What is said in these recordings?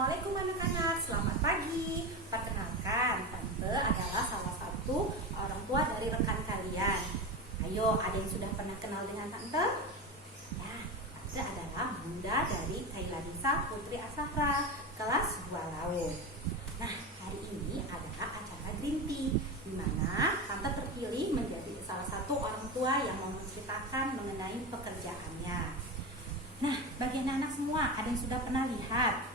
Assalamualaikum anak-anak, selamat pagi. Perkenalkan, Tante adalah salah satu orang tua dari rekan kalian. Ayo, ada yang sudah pernah kenal dengan Tante? Ya, Tante adalah bunda dari Kayla Nisa Putri Asafra, kelas 2 laut. Nah, hari ini adalah acara Green Tea, di mana Tante terpilih menjadi salah satu orang tua yang mau menceritakan mengenai pekerjaannya. Nah, bagi anak-anak semua, ada yang sudah pernah lihat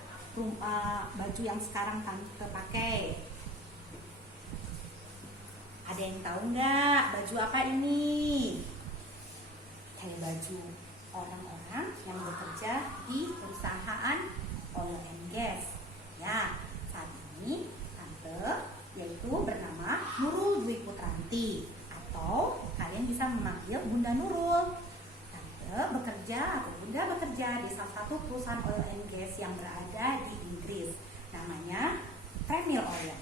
baju yang sekarang Tante pakai? Ada yang tahu nggak baju apa ini? Kayak baju orang-orang yang bekerja di perusahaan oil and gas. Ya, saat ini Tante yaitu bernama Nurul Dwi Putranti, atau kalian bisa memanggil Bunda Nurul. Bekerja atau Bunda bekerja di salah satu perusahaan oil and gas yang berada di Inggris, namanya Premier Oil.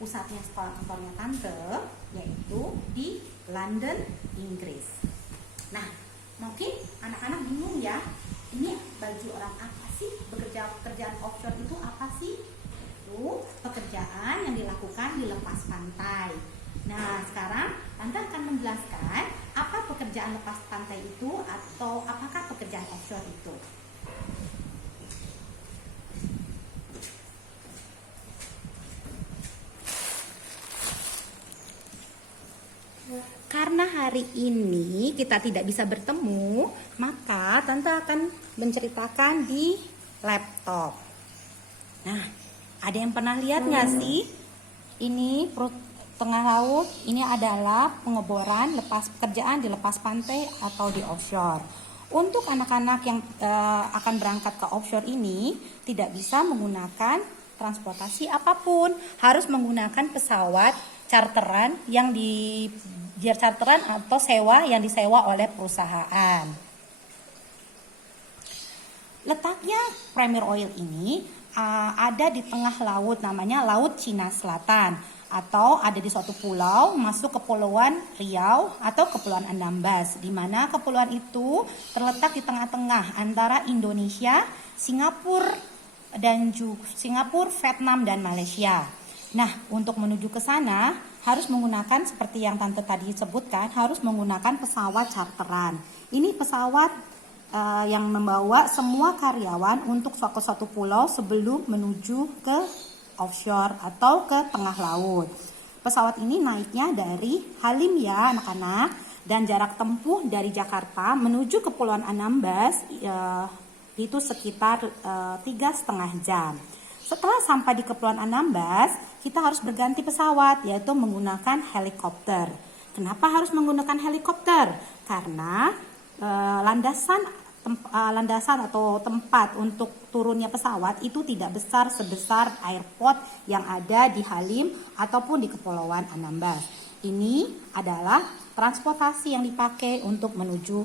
Pusatnya kantornya Tante yaitu di London, Inggris. Nah, mungkin anak-anak bingung ya, ini baju orang apa sih? Pekerjaan offshore itu apa sih? Itu pekerjaan yang dilakukan di lepas pantai. Nah, sekarang Tante akan menjelaskan apa pekerjaan lepas pantai itu, atau apakah pekerjaan offshore itu. Karena hari ini kita tidak bisa bertemu, maka Tante akan menceritakan di laptop. Nah, ada yang pernah lihat nggak sih? Ini perut tengah laut, ini adalah pengeboran pekerjaan di lepas pantai atau di offshore. Untuk anak-anak yang akan berangkat ke offshore ini tidak bisa menggunakan transportasi apapun, harus menggunakan pesawat charteran charteran atau sewa yang disewa oleh perusahaan. Letaknya Premier Oil ini ada di tengah laut, namanya Laut Cina Selatan, atau ada di suatu pulau masuk Kepulauan Riau atau Kepulauan Anambas, di mana kepulauan itu terletak di tengah-tengah antara Indonesia, Singapura, Vietnam dan Malaysia. Nah, untuk menuju ke sana harus menggunakan seperti yang Tante tadi sebutkan, harus menggunakan pesawat charteran. Ini pesawat yang membawa semua karyawan untuk suatu pulau sebelum menuju ke offshore atau ke tengah laut. Pesawat ini naiknya dari Halim ya anak-anak, dan jarak tempuh dari Jakarta menuju Kepulauan Anambas itu sekitar 3,5 jam. Setelah sampai di Kepulauan Anambas, kita harus berganti pesawat, yaitu menggunakan helikopter. Kenapa harus menggunakan helikopter? Karena landasan atau tempat untuk turunnya pesawat itu tidak besar sebesar airport yang ada di Halim ataupun di Kepulauan Anambas. Ini adalah transportasi yang dipakai untuk menuju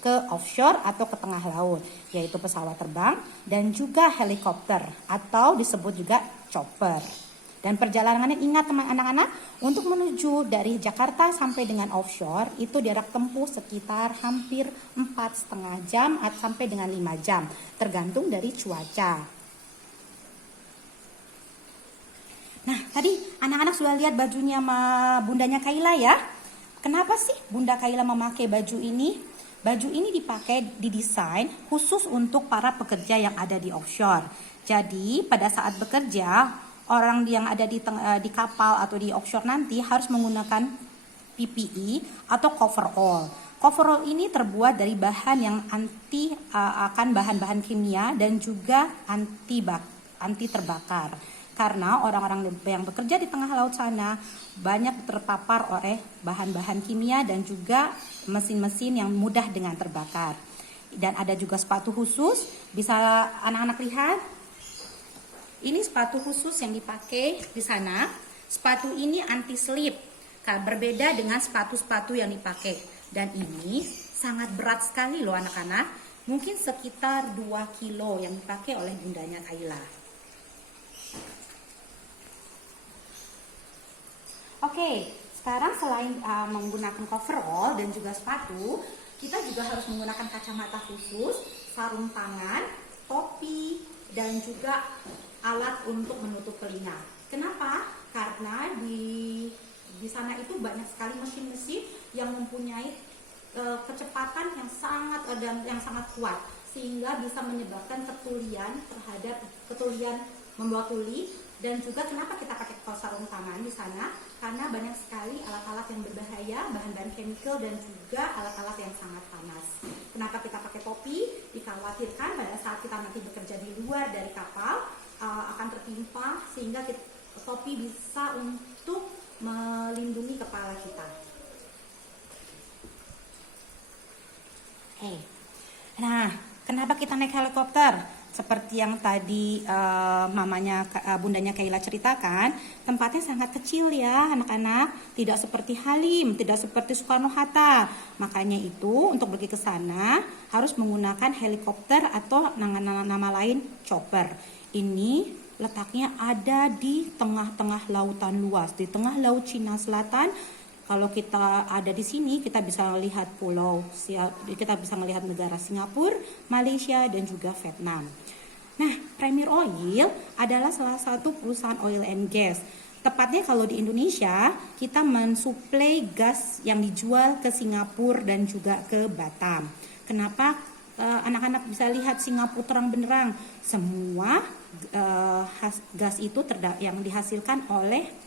ke offshore atau ke tengah laut, yaitu pesawat terbang dan juga helikopter atau disebut juga chopper. Dan perjalanannya, ingat teman anak-anak, untuk menuju dari Jakarta sampai dengan offshore itu jarak tempuh sekitar hampir 4,5 jam sampai dengan 5 jam, tergantung dari cuaca. Nah, tadi anak-anak sudah lihat bajunya bundanya Kayla ya. Kenapa sih Bunda Kayla memakai baju ini? Baju ini didesain khusus untuk para pekerja yang ada di offshore. Jadi, pada saat bekerja, orang yang ada di kapal atau di offshore nanti harus menggunakan PPE atau coverall. Coverall ini terbuat dari bahan yang akan bahan-bahan kimia dan juga anti terbakar. Karena orang-orang yang bekerja di tengah laut sana banyak terpapar oleh bahan-bahan kimia dan juga mesin-mesin yang mudah dengan terbakar. Dan ada juga sepatu khusus, bisa anak-anak lihat. Ini sepatu khusus yang dipakai di sana. Sepatu ini anti slip, berbeda dengan sepatu-sepatu yang dipakai. Dan ini sangat berat sekali loh anak-anak. Mungkin sekitar 2 kilo yang dipakai oleh bundanya Kayla. Oke, sekarang selain menggunakan coverall dan juga sepatu, kita juga harus menggunakan kacamata khusus, sarung tangan, topi, dan juga alat untuk menutup telinga. Kenapa? Karena di sana itu banyak sekali mesin-mesin yang mempunyai kecepatan yang sangat kuat, sehingga bisa menyebabkan ketulian membawa tuli. Dan juga kenapa kita pakai sarung tangan di sana? Karena banyak sekali alat-alat yang berbahaya, bahan-bahan chemical, dan juga alat-alat yang sangat panas. Kenapa kita pakai topi? Dikhawatirkan pada saat kita nanti bekerja di luar dari kapal akan tertimpa, sehingga topi bisa untuk melindungi kepala kita. Nah, kenapa kita naik helikopter? Seperti yang tadi bundanya Kayla ceritakan, tempatnya sangat kecil ya anak-anak, tidak seperti Halim, tidak seperti Soekarno-Hatta. Makanya itu untuk pergi ke sana harus menggunakan helikopter atau nama lain chopper. Ini letaknya ada di tengah-tengah lautan luas, di tengah laut Cina Selatan. Kalau kita ada di sini, kita bisa lihat kita bisa melihat negara Singapura, Malaysia, dan juga Vietnam. Nah, Premier Oil adalah salah satu perusahaan oil and gas. Tepatnya kalau di Indonesia, kita mensuplai gas yang dijual ke Singapura dan juga ke Batam. Kenapa anak-anak bisa lihat Singapura terang benderang? Semua gas itu yang dihasilkan oleh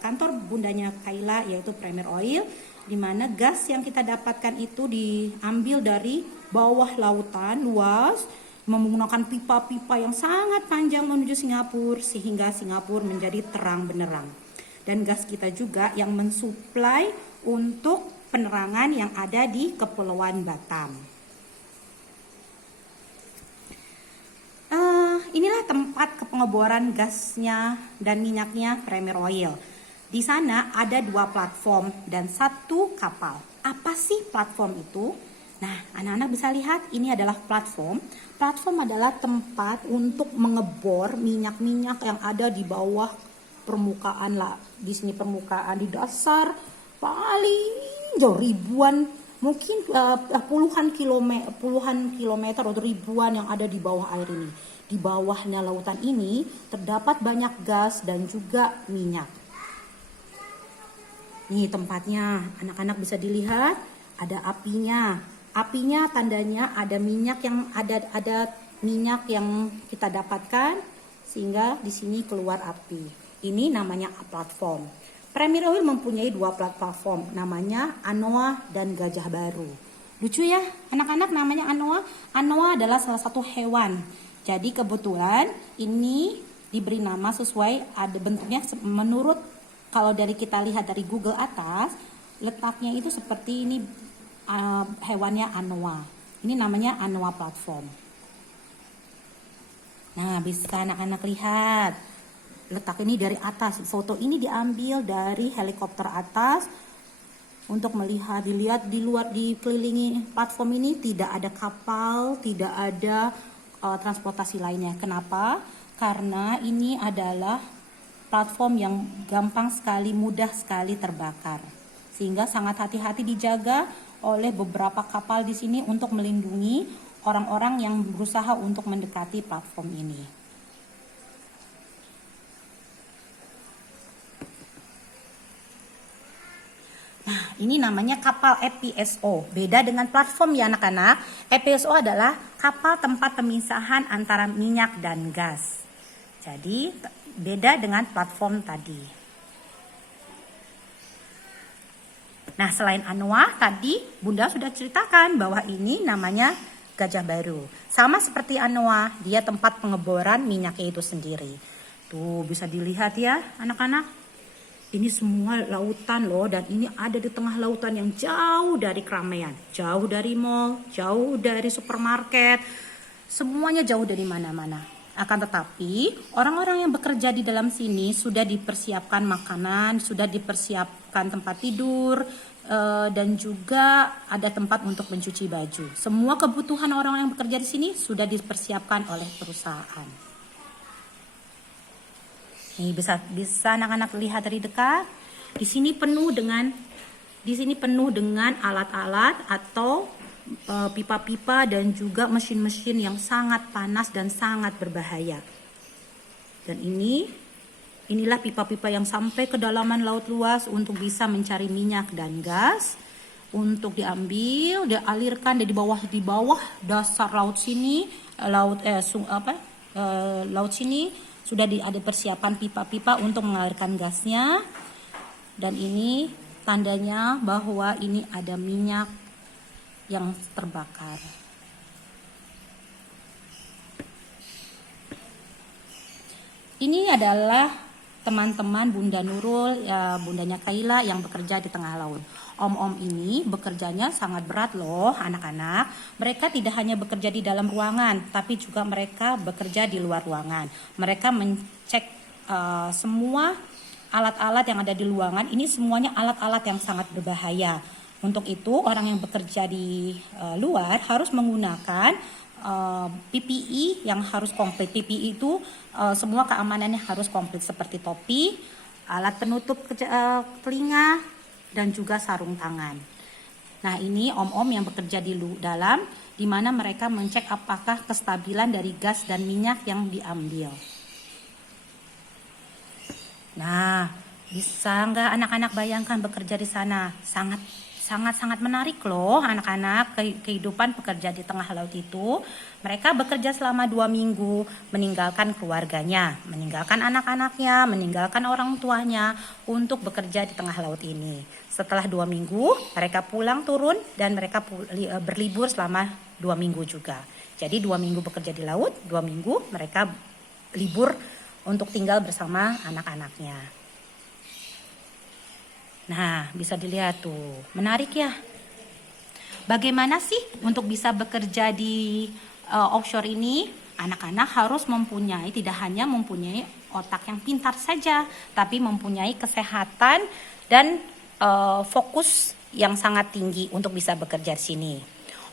kantor bundanya Kayla, yaitu Premier Oil, di mana gas yang kita dapatkan itu diambil dari bawah lautan luas menggunakan pipa-pipa yang sangat panjang menuju Singapura, sehingga Singapura menjadi terang benderang. Dan gas kita juga yang mensuplai untuk penerangan yang ada di Kepulauan Batam. Inilah tempat pengeboran gasnya dan minyaknya Premier Oil. Di sana ada 2 platform dan 1 kapal. Apa sih platform itu? Nah, anak-anak bisa lihat ini adalah platform. Platform adalah tempat untuk mengebor minyak-minyak yang ada di bawah permukaan lah. Di sini permukaan, di dasar paling jauh ribuan, mungkin puluhan kilometer atau ribuan yang ada di bawah air ini. Di bawahnya lautan ini terdapat banyak gas dan juga minyak. Nih tempatnya, anak-anak bisa dilihat ada apinya. Apinya tandanya ada minyak yang ada minyak yang kita dapatkan, sehingga di sini keluar api. Ini namanya platform. Premier Oil mempunyai 2 platform, namanya Anoa dan Gajah Baru. Lucu ya, anak-anak, namanya Anoa. Anoa adalah salah satu hewan. Jadi kebetulan ini diberi nama sesuai ada bentuknya menurut kalau dari kita lihat dari Google atas, letaknya itu seperti ini, hewannya Anoa. Ini namanya Anoa platform. Nah, bisa anak-anak lihat letak ini dari atas. Foto ini diambil dari helikopter atas untuk dilihat di luar, dikelilingi platform ini tidak ada kapal, tidak ada transportasi lainnya. Kenapa? Karena ini adalah platform yang gampang sekali, mudah sekali terbakar. Sehingga sangat hati-hati dijaga oleh beberapa kapal di sini untuk melindungi orang-orang yang berusaha untuk mendekati platform ini. Nah, ini namanya kapal FPSO. Beda dengan platform ya anak-anak. FPSO adalah kapal tempat pemisahan antara minyak dan gas. Jadi beda dengan platform tadi. Nah, selain Anoa tadi Bunda sudah ceritakan bahwa ini namanya Gajah Baru. Sama seperti Anoa, dia tempat pengeboran minyaknya itu sendiri. Tuh bisa dilihat ya anak-anak. Ini semua lautan loh, dan ini ada di tengah lautan yang jauh dari keramaian, jauh dari mall, jauh dari supermarket, semuanya jauh dari mana-mana. Akan tetapi orang-orang yang bekerja di dalam sini sudah dipersiapkan makanan, sudah dipersiapkan tempat tidur, dan juga ada tempat untuk mencuci baju. Semua kebutuhan orang yang bekerja di sini sudah dipersiapkan oleh perusahaan. Nih bisa anak-anak lihat dari dekat. Di sini penuh dengan alat-alat atau pipa-pipa dan juga mesin-mesin yang sangat panas dan sangat berbahaya. Dan inilah pipa-pipa yang sampai kedalaman laut luas untuk bisa mencari minyak dan gas untuk diambil, dialirkan di bawah dasar laut sini, laut sini sudah ada persiapan pipa-pipa untuk mengalirkan gasnya. Dan ini tandanya bahwa ini ada minyak yang terbakar. Ini adalah teman-teman Bunda Nurul, ya, bundanya Kaila yang bekerja di tengah laut. Om-om ini bekerjanya sangat berat loh anak-anak. Mereka tidak hanya bekerja di dalam ruangan, tapi juga mereka bekerja di luar ruangan. Mereka mencek semua alat-alat yang ada di ruangan. Ini semuanya alat-alat yang sangat berbahaya. Untuk itu orang yang bekerja di luar harus menggunakan PPE yang harus komplit. PPE itu semua keamanannya harus komplit seperti topi, alat penutup telinga, dan juga sarung tangan. Nah, ini om-om yang bekerja di dalam, di mana mereka mencek apakah kestabilan dari gas dan minyak yang diambil. Nah, bisa nggak anak-anak bayangkan bekerja di sana? Sangat menarik loh anak-anak, kehidupan pekerja di tengah laut itu. Mereka bekerja selama 2 minggu, meninggalkan keluarganya, meninggalkan anak-anaknya, meninggalkan orang tuanya untuk bekerja di tengah laut ini. Setelah 2 minggu, mereka pulang turun dan mereka berlibur selama 2 minggu juga. Jadi 2 minggu bekerja di laut, 2 minggu mereka libur untuk tinggal bersama anak-anaknya. Nah, bisa dilihat tuh, menarik ya. Bagaimana sih untuk bisa bekerja di offshore ini? Anak-anak harus tidak hanya mempunyai otak yang pintar saja, tapi mempunyai kesehatan dan fokus yang sangat tinggi untuk bisa bekerja di sini.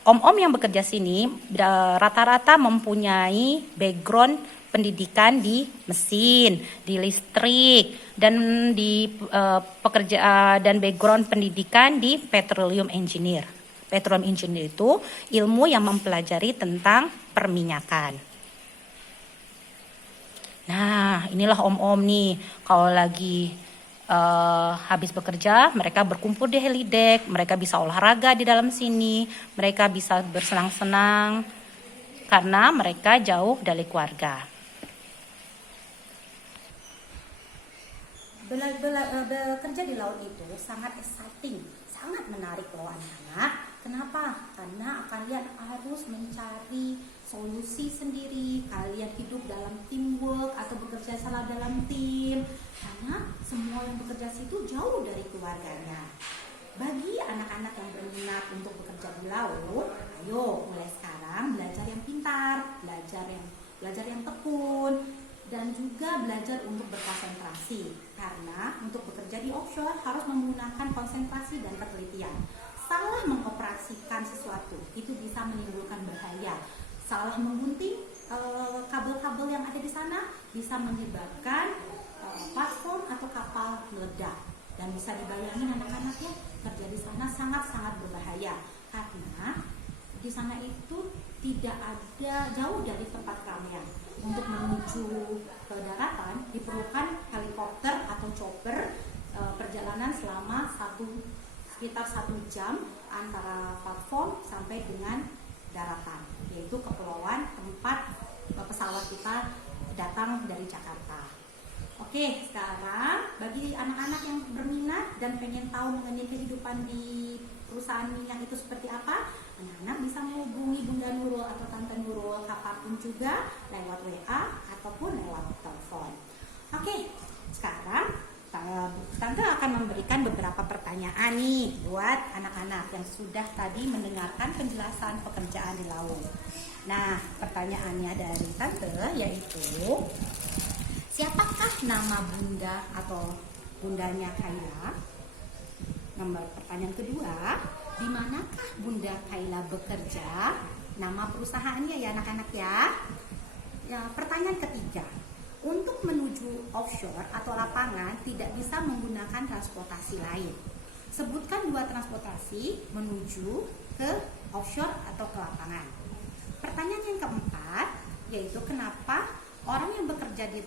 Om-om yang bekerja sini rata-rata mempunyai background pendidikan di mesin, di listrik, dan di dan background pendidikan di petroleum engineer. Petroleum engineer itu ilmu yang mempelajari tentang perminyakan. Nah, inilah om-om nih, kalau lagi habis bekerja, mereka berkumpul di helideck, mereka bisa olahraga di dalam sini, mereka bisa bersenang-senang karena mereka jauh dari keluarga. Bekerja di laut itu sangat exciting, sangat menarik loh anak-anak. Kenapa? Karena kalian harus mencari solusi sendiri, kalian hidup dalam teamwork atau bekerja sama dalam tim. Karena semua yang bekerja situ jauh dari keluarganya. Bagi anak-anak yang berminat untuk bekerja di laut, ayo mulai sekarang belajar yang pintar, belajar yang tekun, dan juga belajar untuk berkonsentrasi. Karena untuk bekerja di offshore harus menggunakan konsentrasi dan ketelitian. Salah mengoperasikan sesuatu itu bisa menimbulkan bahaya. Salah menggunting kabel-kabel yang ada di sana bisa menyebabkan platform atau kapal meledak. Dan bisa dibayangin anak-anak ya, kerja di sana sangat-sangat berbahaya. Karena di sana itu tidak ada, jauh dari tempat keramaian. Untuk menuju ke daratan diperlukan helikopter atau chopper, perjalanan selama sekitar 1 jam antara platform sampai dengan daratan, yaitu kepulauan tempat pesawat kita datang dari Jakarta. Oke, sekarang bagi anak-anak yang berminat dan pengen tahu mengenai kehidupan di perusahaan minyak itu seperti apa, anak-anak bisa menghubungi Bunda Nurul atau Tante Nurul kapanpun juga lewat WA ataupun lewat telepon. Oke, sekarang Tante akan memberikan beberapa pertanyaan nih buat anak-anak yang sudah tadi mendengarkan penjelasan pekerjaan di laut. Nah, pertanyaannya dari Tante yaitu, siapakah nama Bunda atau bundanya Kaila? Nomor pertanyaan kedua, di manakah Bunda Kaila bekerja? Nama perusahaannya ya anak-anak ya. Pertanyaan ketiga, untuk menuju offshore atau lapangan tidak bisa menggunakan transportasi lain. Sebutkan 2 transportasi menuju ke offshore atau ke lapangan. Pertanyaan yang keempat yaitu kenapa orang yang bekerja di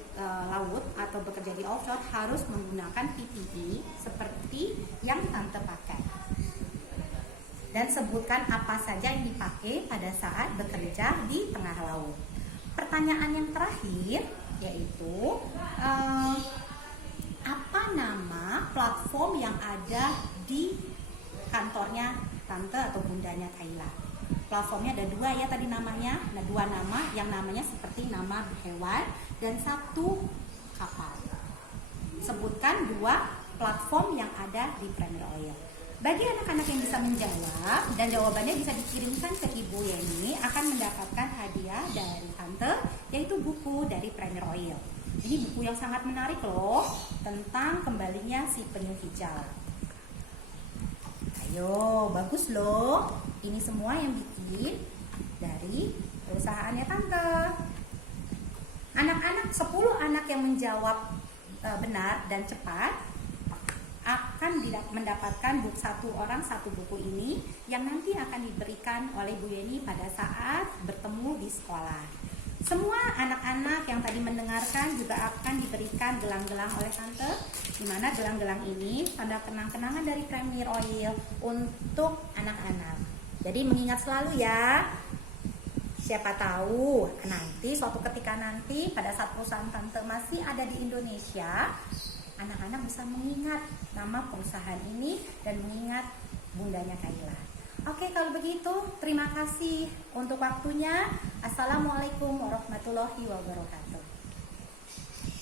laut atau bekerja di offshore harus menggunakan PPE seperti yang Tante pakai. Dan sebutkan apa saja yang dipakai pada saat bekerja di tengah laut. Pertanyaan yang terakhir yaitu apa nama platform yang ada di kantornya Tante atau bundanya Kayla? Platformnya ada 2 ya tadi namanya. Nah, 2 nama, yang namanya seperti nama hewan dan 1 kapal. Sebutkan 2 platform yang ada di Premier Oil. Bagi anak-anak yang bisa menjawab dan jawabannya bisa dikirimkan ke Ibu Yeni, akan mendapatkan hadiah dari Tante, yaitu buku dari Premier Oil. Ini buku yang sangat menarik loh, tentang kembalinya si penyu hijau. Ayo, bagus loh. Ini semua yang bikin dari perusahaannya Tante. Anak-anak, 10 anak yang menjawab benar dan cepat akan mendapatkan satu orang satu buku ini yang nanti akan diberikan oleh Bu Yeni pada saat bertemu di sekolah. Semua anak-anak yang tadi mendengarkan juga akan diberikan gelang-gelang oleh Tante, di mana gelang-gelang ini tanda kenang-kenangan dari Premier Oil untuk anak-anak. Jadi mengingat selalu ya, siapa tahu nanti suatu ketika nanti pada saat perusahaan Tante masih ada di Indonesia, anak-anak bisa mengingat nama perusahaan ini dan mengingat bundanya Kayla. Oke, kalau begitu terima kasih untuk waktunya. Assalamualaikum warahmatullahi wabarakatuh.